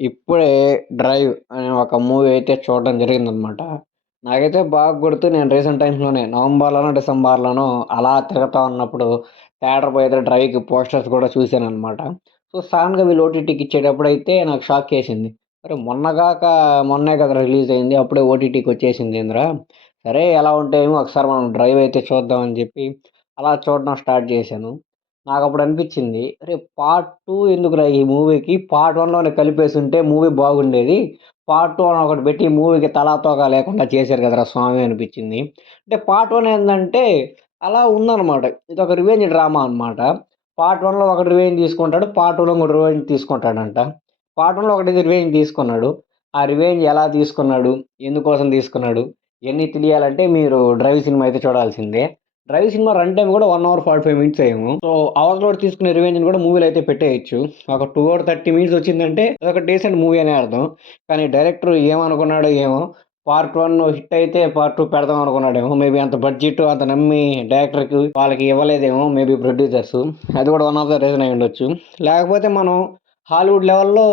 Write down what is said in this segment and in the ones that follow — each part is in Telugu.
ఇప్పుడే 'డ్రైవ్' అనే ఒక మూవీ అయితే చూడడం జరిగిందనమాట. నాకైతే బాగా గుర్తు నేను రీసెంట్ టైమ్స్‌లోనే నవంబర్‌లోనో, డిసెంబర్‌లోనో అలా తిరుగుతా ఉన్నప్పుడు థియేటర్ పోయితే 'డ్రైవ్‌కి' పోస్టర్స్ కూడా చూసాననమాట. సో, సడెన్‌గా వీళ్ళు ఓటీటీకి ఇచ్చేటప్పుడైతే నాకు షాకేసింది. అరే! మొన్నే కదరా రిలీజ్ అయింది. అప్పుడే ఓటీటీకి వచ్చేసిందేందిరా? సరే ఎలా ఉంటే ఏమి ఒకసారి మనం 'డ్రైవ్' అయితే చూద్దాం అని చెప్పి అలా చూడడం స్టార్ట్ చేశాను. నాకప్పుడు అనిపిచ్చింది. అరే! పార్ట్ 2 ఎందుకురా ఈ మూవీకి? పార్ట్ 1లోనే కలిపేసుంటే మూవీ బాగుండేది. పార్ట్ 2 అని ఒకటి పెట్టి ఈ మూవీకి తలా, తోకా లేకుండా చేశారు కదరా స్వామి అనిపిచ్చింది. అంటే పార్ట్ 1 ఏందంటే అలా ఉందనమాట. ఇదొక రివెంజ్ డ్రామా అనమాట. పార్ట్ 1లో ఒకడు రివెంజ్ తీసుకుంటాడు. పార్ట్ 2లో ఇంకోడు రివెంజ్ తీసుకుంటాడంట. పార్ట్ 1లో ఒకడైతే రివెంజ్ తీసుకున్నాడు. ఆ రివెంజ్ ఎలా తీసుకున్నాడు? ఎందుకోసం తీసుకున్నాడు? ఇయన్నీ తెలియాలంటే మీరు 'డ్రైవ్' సినిమా అయితే చూడాల్సిందే. 'డ్రైవ్' సినిమా రన్ టైమ్ కూడా 1 అవర్ 45 మినిట్స్ ఏమో. సో, అవతలోడు తీసుకునే రివెంజ్‌ని కూడా మూవీలో అయితే పెట్టేయొచ్చు. ఒక 2 అవర్ 30 మినిట్స్ వచ్చిందంటే అదొక డీసెంట్ మూవీ అనే అర్థం. కానీ డైరెక్టర్ ఏమనుకున్నాడో ఏమో! పార్ట్ 1 హిట్ అయితే పార్ట్ 2 పెడదాం అనుకున్నాడేమో! మేబీ అంత బడ్జెట్ అంత నమ్మి డైరెక్టర్‌కి వాళ్ళకి ఇవ్వలేదేమో మేబీ ప్రొడ్యూసర్స్. అది కూడా వన్ ఆఫ్ ద రీజన్ అయ్యుండొచ్చు. లేకపోతే మనం హాలీవుడ్ లెవెల్‌లో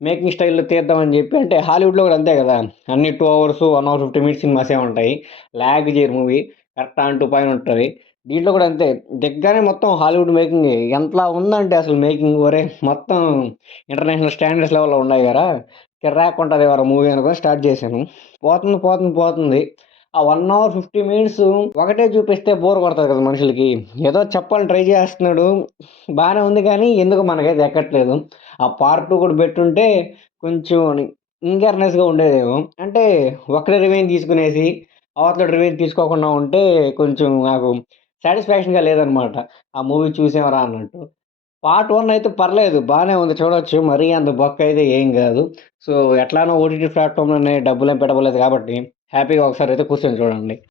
మేకింగ్ స్టైల్‌లో తీద్దామని చెప్పి అంటే హాలీవుడ్‌లో కూడా అంతే కదా! అన్ని 2 అవర్స్, 1 అవర్ 50 మినిట్స్ సినిమాసే ఉంటాయి. లాగ్ చేయరు movie. Correct on to point ఉంటది. దీంట్లో కూడా అంతే. దిగ్గానే మొత్తం హాలీవుడ్ మేకింగే. ఎంతలా ఉందంటే అసలు మేకింగ్ ఒరేయ్! మొత్తం ఇంటర్నేషనల్ స్టాండర్డ్స్ లెవెల్‌లో ఉన్నాయి గదా! కిర్రాకుంటది ఎవరా మూవీ అనుకోని స్టార్ట్ చేశాను. పోతుంది. ఆ 1 అవర్ 50 మినిట్స్ ఒకటే చూపిస్తే బోర్ కొడతది కదా మనుషులకి. ఏదో చెప్పాలని ట్రై చేస్తున్నాడు. బానే ఉంది కానీ ఎందుకో మనకైతే ఎక్కట్లేదు. ఆ పార్ట్ 2 కూడా పెట్టుంటే కొంచెం ఇంగర్నెస్‌గా ఉండేదేమో. అంటే ఒకడే రివెంజ్ తీసుకునేసి అవతలోడు రివెంజ్ తీసుకోకుండా ఉంటే కొంచెం నాకు సాటిస్ఫాక్షన్‌గా లేదనమాట. ఆ మూవీ చూసాంరా అన్నట్టు. పార్ట్ 1 అయితే పర్లేదు బానే ఉంది చూడొచ్చు. మరీ అంత బొక్కయితే ఏం గాదు. సో, ఎట్లానో ఓటీటీ ప్లాట్‌ఫామ్‌లోనే డబ్బులేం పెట్టబోలేదు కాబట్టి హ్యాపీగా ఒకసారైతే కూర్చొని చూడండి.